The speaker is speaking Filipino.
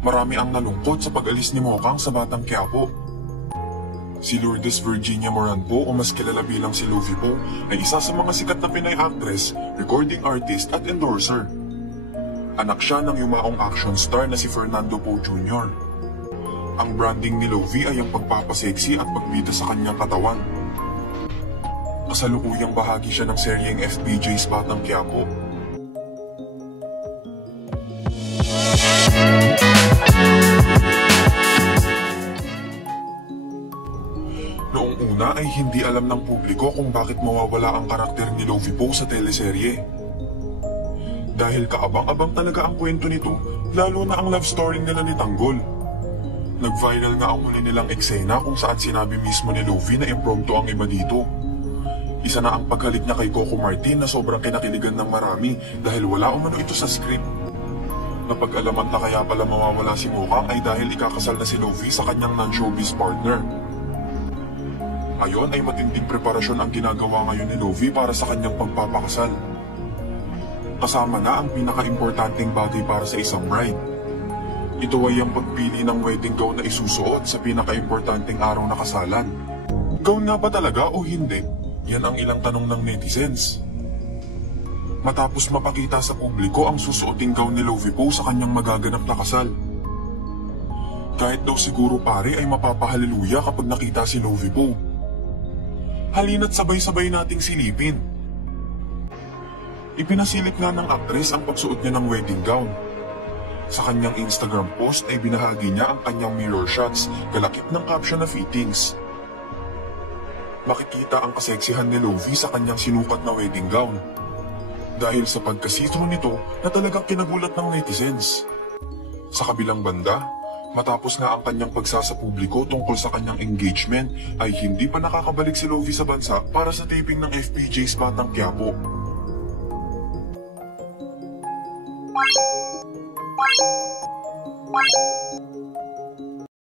Marami ang nalungkot sa pag-alis ni Mokang sa Batang Quiapo. Si Lourdes Virginia Moran po o mas kilala bilang si Lovie po ay isa sa mga sikat na Pinay actress, recording artist at endorser. Anak siya ng yumaong action star na si Fernando Poe Jr. Ang branding ni Lovie ay ang pagpapasexy at pagbida sa kanyang katawan. Kasalukuyang bahagi siya ng seryeng FBJ's Batang Quiapo. Noong una ay hindi alam ng publiko kung bakit mawawala ang karakter ni Lovie Poe sa teleserye. Dahil kaabang-abang talaga ang kwento nito, lalo na ang love story nila ni Tanggol. Nag-viral nga ang huli nilang eksena kung saan sinabi mismo ni Lovie na impromptu ang iba dito. Isa na ang paghalik niya kay Coco Martin na sobrang kinakiligan ng marami dahil wala umano ito sa script. Napag-alaman na kaya pala mawawala si Mokang ay dahil ikakasal na si Lovie sa kanyang non-showbiz partner. Ayon ay matinding preparasyon ang ginagawa ngayon ni Lovie para sa kanyang pagpapakasal. Kasama na ang pinaka-importanting bagay para sa isang bride. Ito ay ang pagpili ng wedding gown na isusuot sa pinaka-importanting araw na kasalan. Gown nga ba talaga o hindi? Yan ang ilang tanong ng netizens. Matapos mapakita sa publiko ang susuoting gown ni Lovie Poe sa kanyang magaganap na kasal. Kahit daw siguro pare ay mapapahaleluya kapag nakita si Lovie Poe. Halina't sabay-sabay nating silipin. Ipinasilip nga ng aktres ang pagsuot niya ng wedding gown. Sa kanyang Instagram post ay binahagi niya ang kanyang mirror shots kalakip ng caption na fittings. Makikita ang kaseksihan ni Lovie sa kanyang sinukat na wedding gown. Dahil sa pagkasitro nito na talagang kinagulat ng netizens. Sa kabilang banda, matapos nga ang kanyang pagsasapubliko tungkol sa kanyang engagement ay hindi pa nakakabalik si Lovie sa bansa para sa taping ng FPJ's Batang Quiapo. What?